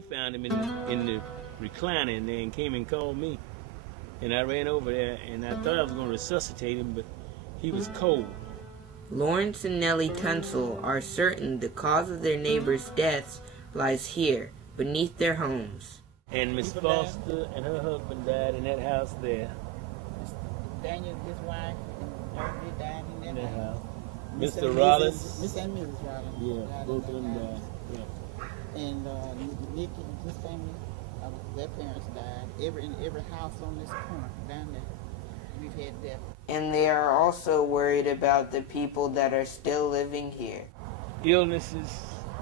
She found him in the recliner and then came and called me. And I ran over there and I thought I was going to resuscitate him, but he was cold. Lawrence and Nellie Tunsill are certain the cause of their neighbors' deaths lies here, beneath their homes. And Miss Foster and her husband died in that house there. Daniel, his wife, everybody died in that house. Mr. Rollins. Mr. and Mrs. Rollins. Yeah, both of them died. Yeah. And Nick and his family, their parents died. In every house on this corner down there, we've had death. And they are also worried about the people that are still living here. Illnesses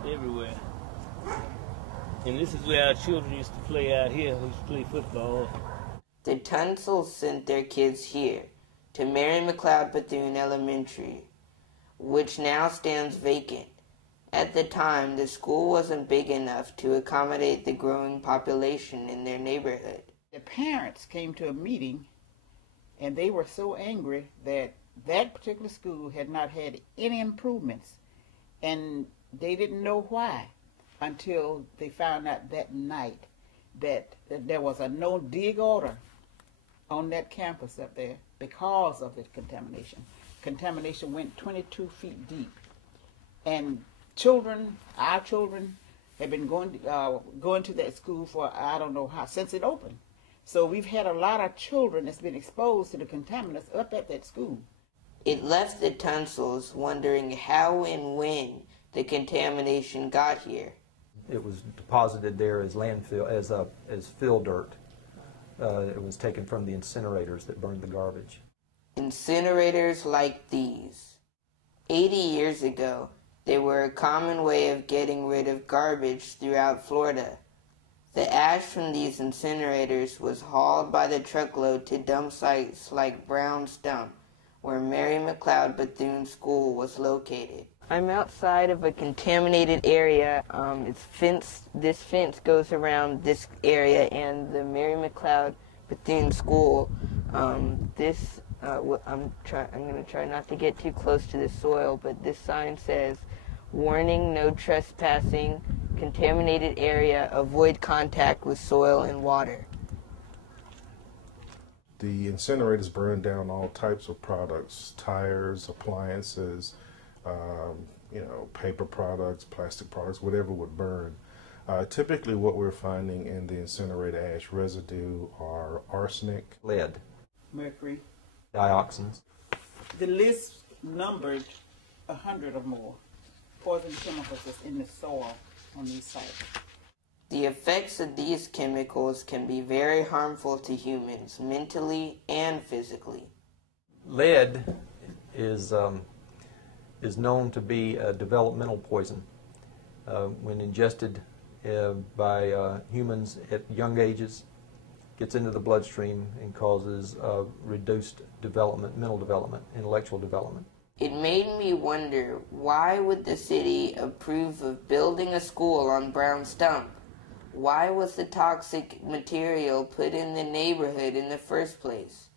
everywhere. And this is where our children used to play out here, who used to play football. The Tunsills sent their kids here, to Mary McLeod Bethune Elementary, which now stands vacant. At the time, the school wasn't big enough to accommodate the growing population in their neighborhood. The parents came to a meeting, and they were so angry that that particular school had not had any improvements, and they didn't know why until they found out that night that there was a no-dig order on that campus up there because of the contamination. Contamination went 22 feet deep, and our children, have been going to that school for I don't know how, since it opened. So we've had a lot of children that's been exposed to the contaminants up at that school. It left the Tunsills wondering how and when the contamination got here. It was deposited there as landfill, as fill dirt. It was taken from the incinerators that burned the garbage. Incinerators like these. 80 years ago, they were a common way of getting rid of garbage throughout Florida. The ash from these incinerators was hauled by the truckload to dump sites like Brown Stump, where Mary McLeod Bethune School was located. I'm outside of a contaminated area. It's fenced. This fence goes around this area, and the Mary McLeod Bethune School. I'm going to try not to get too close to the soil, but this sign says, "Warning: No trespassing. Contaminated area. Avoid contact with soil and water." The incinerators burn down all types of products: tires, appliances, paper products, plastic products, whatever would burn. Typically what we're finding in the incinerator ash residue are arsenic, Lead, Mercury. dioxins. The list numbered 100 or more poison chemicals that's in the soil on these sites. The effects of these chemicals can be very harmful to humans, mentally and physically. Lead is known to be a developmental poison. When ingested by humans at young ages, gets into the bloodstream and causes reduced development, mental development, intellectual development. It made me wonder, why would the city approve of building a school on Brown Stump? Why was the toxic material put in the neighborhood in the first place?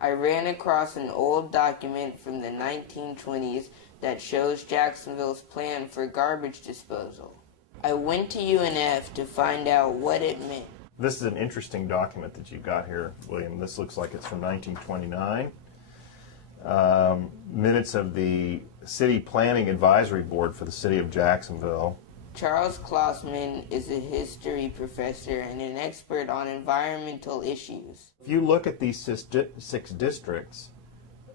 I ran across an old document from the 1920s that shows Jacksonville's plan for garbage disposal. I went to UNF to find out what it meant. This is an interesting document that you got here, William. This looks like it's from 1929. Minutes of the City Planning Advisory Board for the City of Jacksonville. Charles Klossman is a history professor and an expert on environmental issues. If you look at these six districts,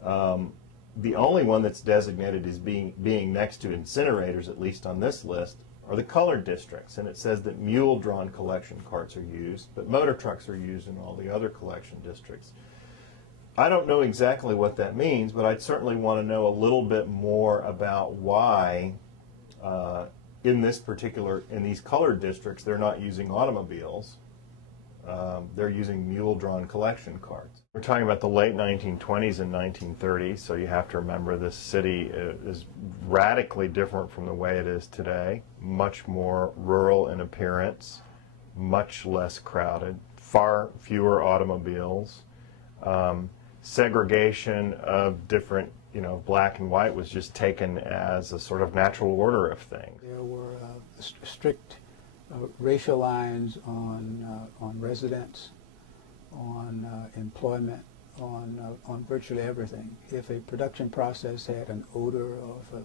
the only one that's designated as being next to incinerators, at least on this list, are the colored districts. And it says that mule-drawn collection carts are used, but motor trucks are used in all the other collection districts. I don't know exactly what that means, but I'd certainly want to know a little bit more about why in these colored districts, they're not using automobiles. They're using mule-drawn collection carts. We're talking about the late 1920s and 1930s, so you have to remember this city is radically different from the way it is today. Much more rural in appearance, much less crowded, far fewer automobiles. Segregation of different, black and white was just taken as a sort of natural order of things. There were strict racial lines on residents, on employment, on virtually everything. If a production process had an odor, or if a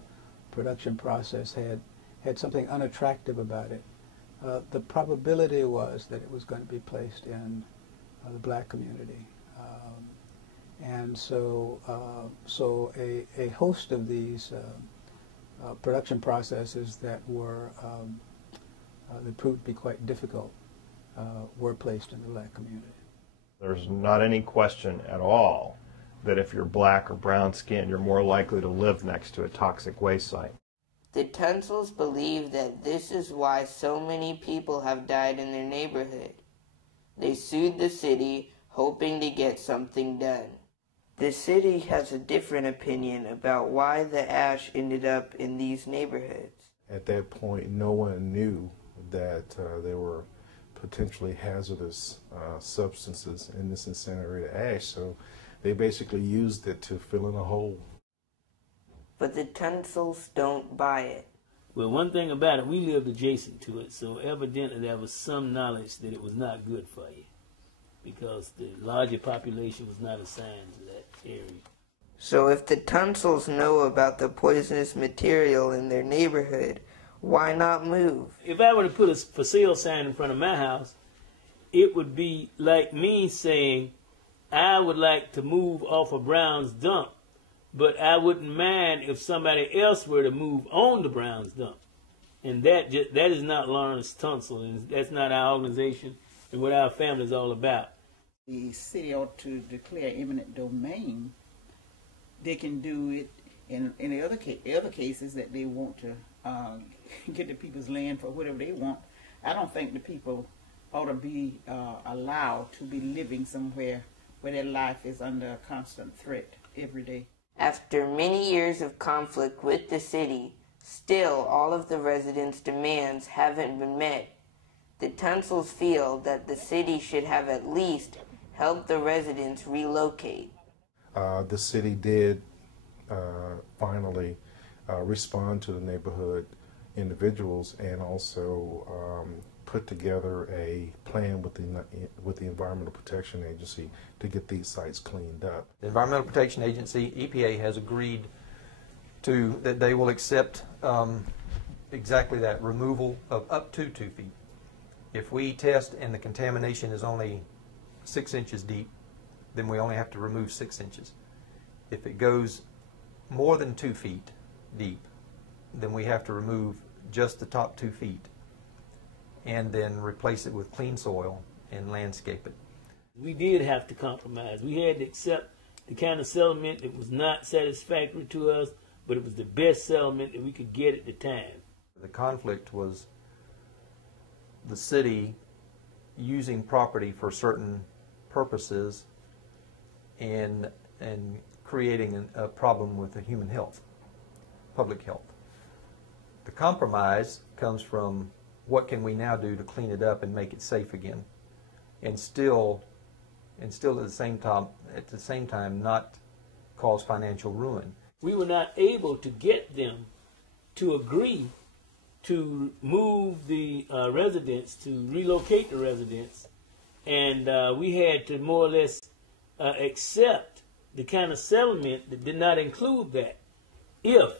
production process had something unattractive about it, the probability was that it was going to be placed in the black community. And so, a host of these production processes that were that proved to be quite difficult were placed in the black community. There's not any question at all that if you're black or brown skinned, you're more likely to live next to a toxic waste site. The Tunsills believe that this is why so many people have died in their neighborhood. They sued the city, hoping to get something done. The city has a different opinion about why the ash ended up in these neighborhoods. At that point, no one knew that there were potentially hazardous substances in this incinerated ash, so they basically used it to fill in a hole. But the Tunsills don't buy it. Well, one thing about it, we lived adjacent to it, so evidently there was some knowledge that it was not good for you, because the larger population was not assigned to that area. So if the Tunsills know about the poisonous material in their neighborhood, why not move? If I were to put a for sale sign in front of my house, it would be like me saying, I would like to move off of Brown's dump, but I wouldn't mind if somebody else were to move on to Brown's dump. And that is not Lawrence Tunsill, and that's not our organization and what our family is all about. The city ought to declare eminent domain. They can do it in any other cases that they want to get the people's land for whatever they want. I don't think the people ought to be allowed to be living somewhere where their life is under a constant threat every day. After many years of conflict with the city, still all of the residents' demands haven't been met. The Tunsills feel that the city should have at least helped the residents relocate. The city did finally respond to the neighborhood individuals and also put together a plan with the Environmental Protection Agency to get these sites cleaned up. The Environmental Protection Agency, EPA, has agreed that they will accept exactly that, removal of up to 2 feet. If we test and the contamination is only 6 inches deep, then we only have to remove 6 inches. If it goes more than 2 feet deep, then we have to remove just the top 2 feet and then replace it with clean soil and landscape it. We did have to compromise. We had to accept the kind of settlement that was not satisfactory to us, but it was the best settlement that we could get at the time. The conflict was the city using property for certain purposes and creating a problem with the human health, public health. The compromise comes from what can we now do to clean it up and make it safe again, and still at the same time not cause financial ruin. We were not able to get them to agree to move the residents, to relocate the residents, and we had to more or less accept the kind of settlement that did not include that. If,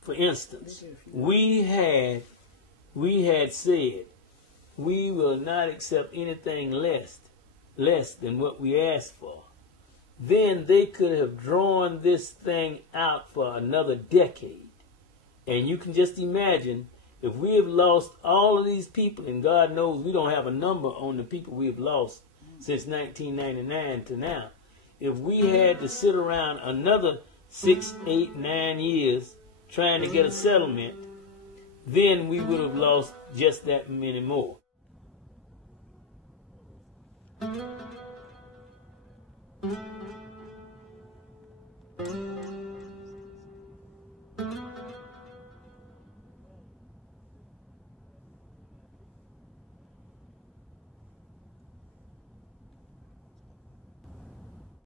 for instance, we had said we will not accept anything less than what we asked for, then they could have drawn this thing out for another decade. And you can just imagine, if we have lost all of these people, and God knows we don't have a number on the people we have lost since 1999 to now, if we had to sit around another 6, 8, 9 years trying to get a settlement, then we would have lost just that many more.